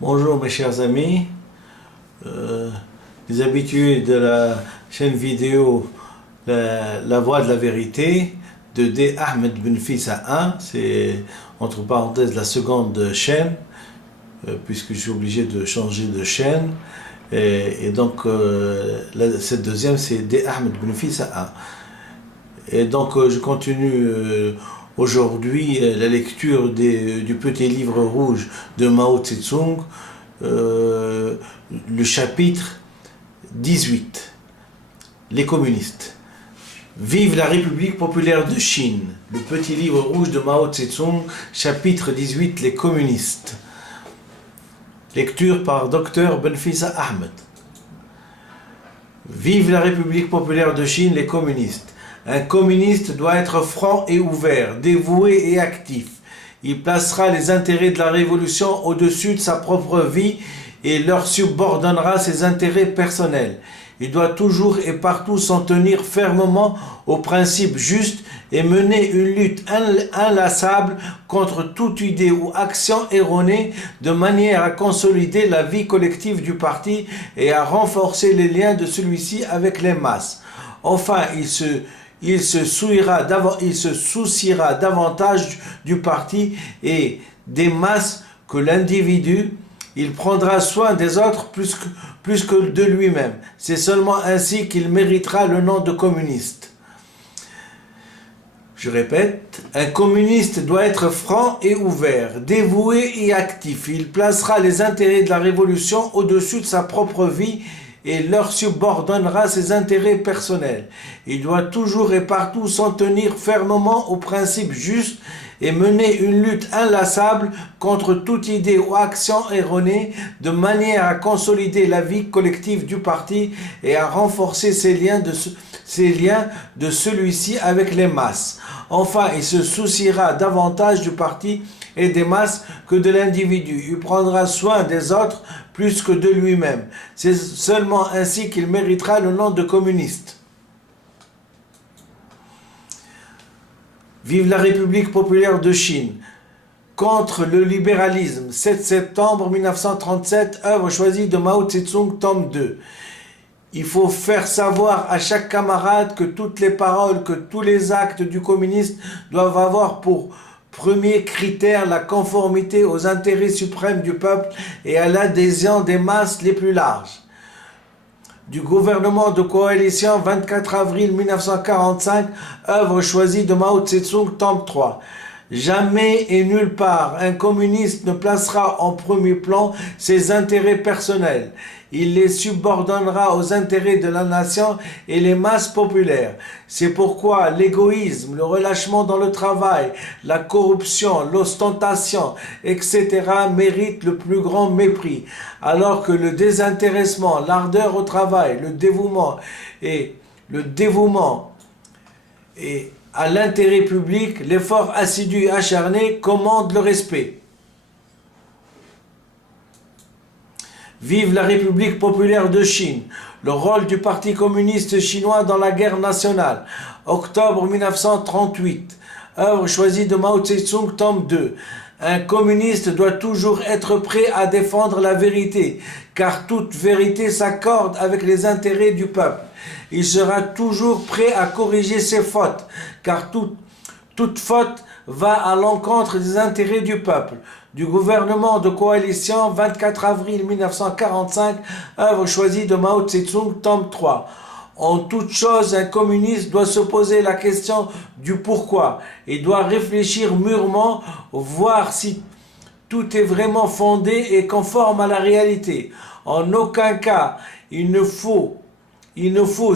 Bonjour mes chers amis, les habitués de la chaîne vidéo la Voix de la Vérité de D. Ahmed Ben Fissa 1, c'est entre parenthèses la seconde chaîne, puisque je suis obligé de changer de chaîne, et donc cette deuxième c'est D. Ahmed Ben Fissa 1. Et donc je continue aujourd'hui la lecture du petit livre rouge de Mao Tse-tung, le chapitre 18, les communistes. Vive la République populaire de Chine, le petit livre rouge de Mao Tse-tung, chapitre 18, les communistes. Lecture par Dr Ben Fissa Ahmed. Vive la République populaire de Chine, les communistes. Un communiste doit être franc et ouvert, dévoué et actif. Il placera les intérêts de la révolution au-dessus de sa propre vie et leur subordonnera ses intérêts personnels. Il doit toujours et partout s'en tenir fermement aux principes justes et mener une lutte inlassable contre toute idée ou action erronée de manière à consolider la vie collective du parti et à renforcer les liens de celui-ci avec les masses. Enfin, il se souciera davantage du parti et des masses que l'individu. Il prendra soin des autres plus que de lui-même. C'est seulement ainsi qu'il méritera le nom de communiste. Je répète, un communiste doit être franc et ouvert, dévoué et actif. Il placera les intérêts de la révolution au-dessus de sa propre vie et leur subordonnera ses intérêts personnels. Il doit toujours et partout s'en tenir fermement aux principes justes et mener une lutte inlassable contre toute idée ou action erronée de manière à consolider la vie collective du parti et à renforcer ses liens de celui-ci avec les masses. Enfin, il se souciera davantage du parti et des masses que de l'individu. Il prendra soin des autres plus que de lui-même. C'est seulement ainsi qu'il méritera le nom de communiste. Vive la République populaire de Chine. Contre le libéralisme, 7 septembre 1937, œuvre choisie de Mao Tse-tung, tome 2. Il faut faire savoir à chaque camarade que toutes les paroles, que tous les actes du communiste doivent avoir pour premier critère la conformité aux intérêts suprêmes du peuple et à l'adhésion des masses les plus larges. Du gouvernement de coalition, 24 avril 1945, œuvre choisie de Mao Tse-tung, tome 3. Jamais et nulle part un communiste ne placera en premier plan ses intérêts personnels. Il les subordonnera aux intérêts de la nation et les masses populaires. C'est pourquoi l'égoïsme, le relâchement dans le travail, la corruption, l'ostentation, etc. méritent le plus grand mépris, alors que le désintéressement, l'ardeur au travail, le dévouement et à l'intérêt public, l'effort assidu et acharné commandent le respect. Vive la République populaire de Chine. Le rôle du Parti communiste chinois dans la guerre nationale. Octobre 1938. Œuvre choisie de Mao Tse-tung, tome 2. Un communiste doit toujours être prêt à défendre la vérité, car toute vérité s'accorde avec les intérêts du peuple. Il sera toujours prêt à corriger ses fautes, car toute faute va à l'encontre des intérêts du peuple. Du gouvernement de coalition, 24 avril 1945, œuvre choisie de Mao Tse-tung, tome 3. En toute chose, un communiste doit se poser la question du pourquoi et doit réfléchir mûrement, voir si tout est vraiment fondé et conforme à la réalité. En aucun cas, il ne faut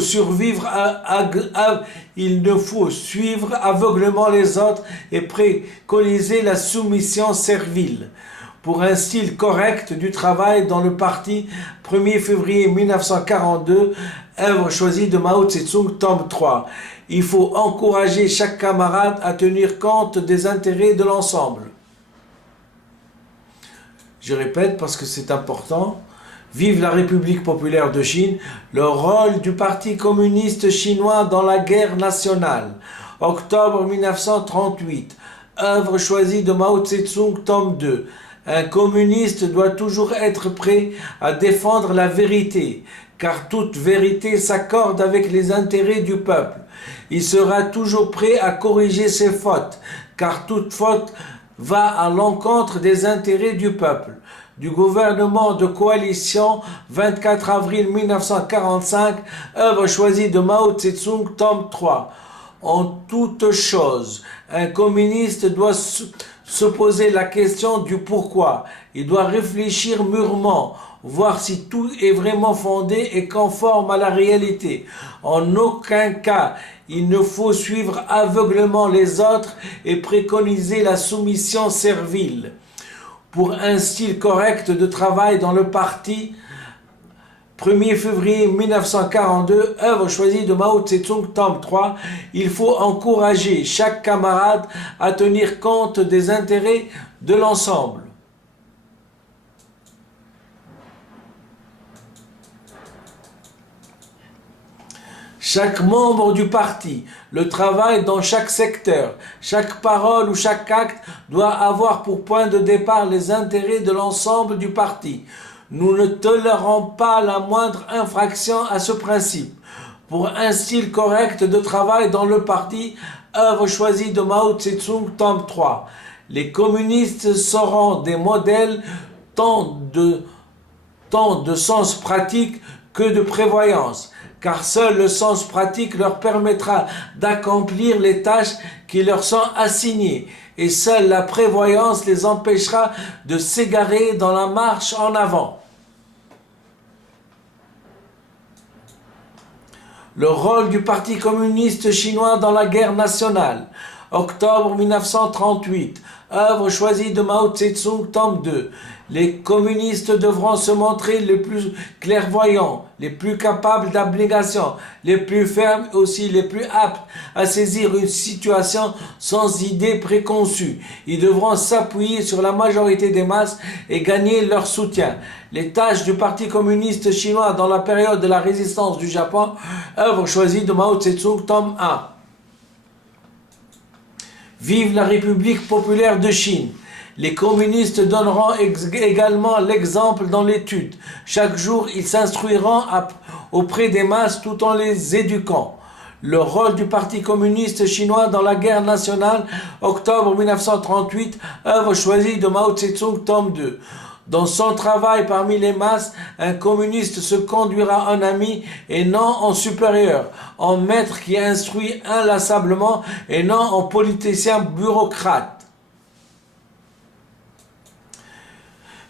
suivre aveuglément les autres et préconiser la soumission servile. Pour un style correct du travail dans le parti, 1er février 1942, œuvre choisie de Mao Tse-tung, tome 3. Il faut encourager chaque camarade à tenir compte des intérêts de l'ensemble. Je répète parce que c'est important. Vive la République populaire de Chine, le rôle du Parti communiste chinois dans la guerre nationale. Octobre 1938, œuvre choisie de Mao Tse-tung, tome 2. Un communiste doit toujours être prêt à défendre la vérité, car toute vérité s'accorde avec les intérêts du peuple. Il sera toujours prêt à corriger ses fautes, car toute faute va à l'encontre des intérêts du peuple. Du gouvernement de coalition, 24 avril 1945, œuvre choisie de Mao Tse-tung, tome 3. En toute chose, un communiste doit se poser la question du pourquoi. Il doit réfléchir mûrement, voir si tout est vraiment fondé et conforme à la réalité. En aucun cas, il ne faut suivre aveuglément les autres et préconiser la soumission servile. Pour un style correct de travail dans le parti, 1er février 1942, œuvre choisie de Mao Tse-tung, tome 3, il faut encourager chaque camarade à tenir compte des intérêts de l'ensemble. Chaque membre du parti, le travail dans chaque secteur, chaque parole ou chaque acte doit avoir pour point de départ les intérêts de l'ensemble du parti. Nous ne tolérons pas la moindre infraction à ce principe. Pour un style correct de travail dans le parti, œuvre choisie de Mao Tse-tung, tome 3. Les communistes seront des modèles tant de sens pratique que de prévoyance, car seul le sens pratique leur permettra d'accomplir les tâches qui leur sont assignées, et seule la prévoyance les empêchera de s'égarer dans la marche en avant. Le rôle du Parti communiste chinois dans la guerre nationale. Octobre 1938, œuvre choisie de Mao Tse-tung, tome 2. Les communistes devront se montrer les plus clairvoyants, les plus capables d'abnégation, les plus fermes et aussi les plus aptes à saisir une situation sans idée préconçue. Ils devront s'appuyer sur la majorité des masses et gagner leur soutien. Les tâches du Parti communiste chinois dans la période de la résistance du Japon, œuvre choisie de Mao Tse-tung, tome 1. Vive la République populaire de Chine. Les communistes donneront également l'exemple dans l'étude. Chaque jour, ils s'instruiront auprès des masses tout en les éduquant. Le rôle du Parti communiste chinois dans la guerre nationale, octobre 1938, œuvre choisie de Mao Tse-tung, tome 2. Dans son travail parmi les masses, un communiste se conduira en ami et non en supérieur, en maître qui instruit inlassablement et non en politicien bureaucrate.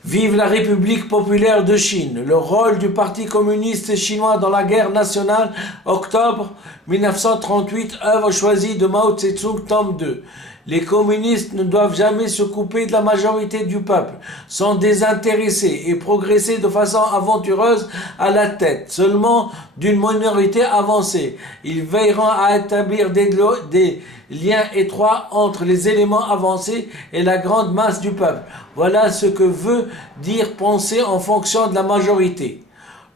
Vive la République populaire de Chine. Le rôle du Parti communiste chinois dans la guerre nationale, octobre 1938, œuvre choisie de Mao Tse-tung, tome 2. Les communistes ne doivent jamais se couper de la majorité du peuple, sont désintéressés et progresser de façon aventureuse à la tête seulement d'une minorité avancée. Ils veilleront à établir des liens étroits entre les éléments avancés et la grande masse du peuple. Voilà ce que veut dire penser en fonction de la majorité.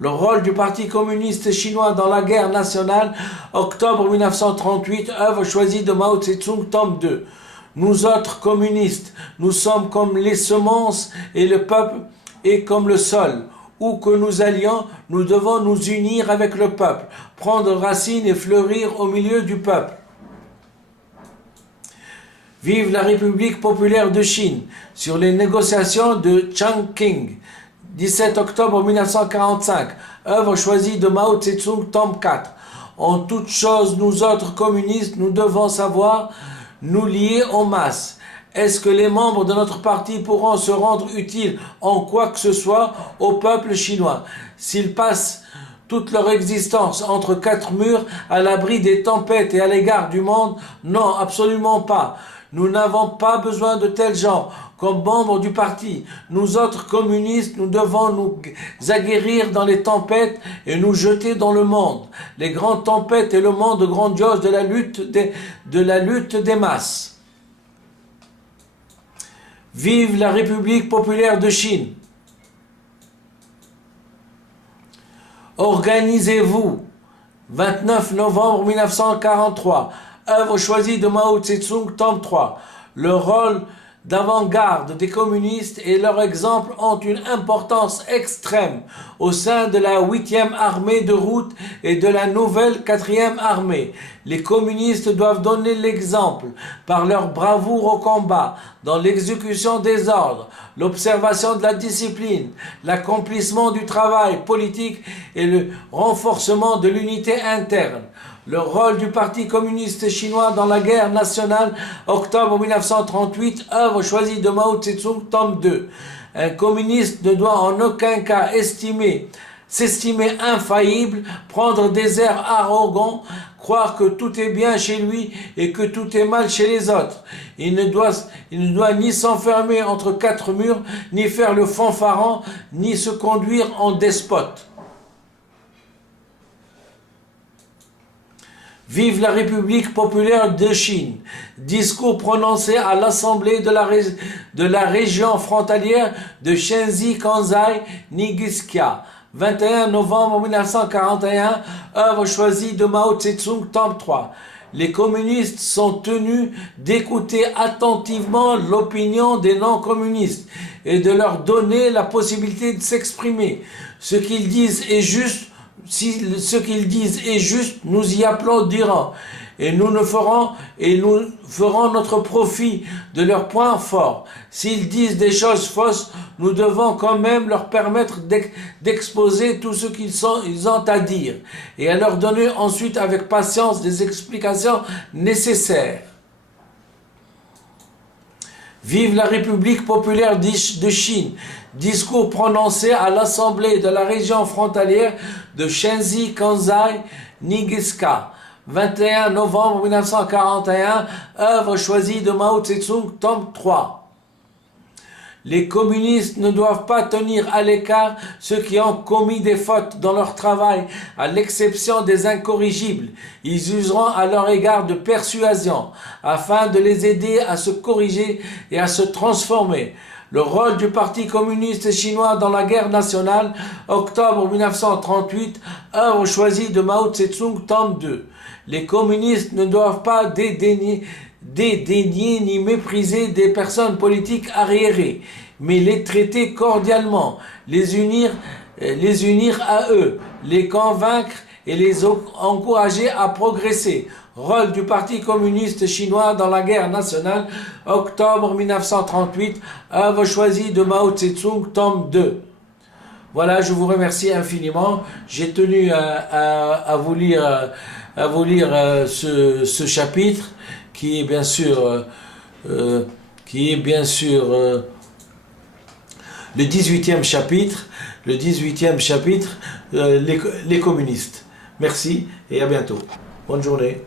Le rôle du Parti communiste chinois dans la guerre nationale, octobre 1938, œuvre choisie de Mao Tse-tung, tome 2. Nous autres communistes, nous sommes comme les semences et le peuple est comme le sol. Où que nous allions, nous devons nous unir avec le peuple, prendre racine et fleurir au milieu du peuple. Vive la République populaire de Chine. Sur les négociations de Chongqing, 17 octobre 1945, œuvre choisie de Mao Tse-tung, tome 4. En toute chose, nous autres communistes, nous devons savoir nous lier en masse. Est-ce que les membres de notre parti pourront se rendre utiles en quoi que ce soit au peuple chinois s'ils passent toute leur existence entre quatre murs à l'abri des tempêtes et à l'égard du monde? Non, absolument pas. Nous n'avons pas besoin de tels gens comme membres du parti. Nous autres communistes, nous devons nous aguerrir dans les tempêtes et nous jeter dans le monde. Les grandes tempêtes et le monde grandiose de la lutte des masses. Vive la République populaire de Chine. Organisez-vous. 29 novembre 1943. Œuvre choisie de Mao Tse-tung, tome 3. Le rôle d'avant-garde des communistes et leurs exemples ont une importance extrême au sein de la 8e armée de route et de la nouvelle 4e armée. Les communistes doivent donner l'exemple par leur bravoure au combat, dans l'exécution des ordres, l'observation de la discipline, l'accomplissement du travail politique et le renforcement de l'unité interne. Le rôle du Parti communiste chinois dans la guerre nationale, octobre 1938, œuvre choisie de Mao Tse-tung, tome 2. Un communiste ne doit en aucun cas s'estimer infaillible, prendre des airs arrogants, croire que tout est bien chez lui et que tout est mal chez les autres. Il ne doit ni s'enfermer entre quatre murs, ni faire le fanfaron, ni se conduire en despote. Vive la République populaire de Chine. Discours prononcé à l'Assemblée de la région frontalière de Shenzi, Kansai, Nigiskia. 21 novembre 1941, œuvre choisie de Mao Tse-tung, tome 3. Les communistes sont tenus d'écouter attentivement l'opinion des non-communistes et de leur donner la possibilité de s'exprimer. Ce qu'ils disent est juste. Si ce qu'ils disent est juste, nous y applaudirons et nous ferons notre profit de leurs points forts. S'ils disent des choses fausses, nous devons quand même leur permettre d'exposer tout ce qu'ils ont à dire et à leur donner ensuite avec patience des explications nécessaires. Vive la République populaire de Chine. Discours prononcé à l'Assemblée de la région frontalière de Shenzi, Kansai, Nigiskia. 21 novembre 1941, œuvre choisie de Mao Tse-tung, tome 3. Les communistes ne doivent pas tenir à l'écart ceux qui ont commis des fautes dans leur travail, à l'exception des incorrigibles. Ils useront à leur égard de persuasion, afin de les aider à se corriger et à se transformer. Le rôle du Parti communiste chinois dans la guerre nationale, octobre 1938, œuvre choisie de Mao Tse-tung, tome 2. Les communistes ne doivent pas dédaigner ni mépriser des personnes politiques arriérées, mais les traiter cordialement, les unir à eux, les convaincre et les encourager à progresser. Rôle du Parti communiste chinois dans la guerre nationale, octobre 1938, œuvre choisie de Mao Tse-tung, tome 2. Voilà, je vous remercie infiniment. J'ai tenu à vous lire ce chapitre qui est bien sûr le 18e chapitre, les communistes. Merci et à bientôt. Bonne journée.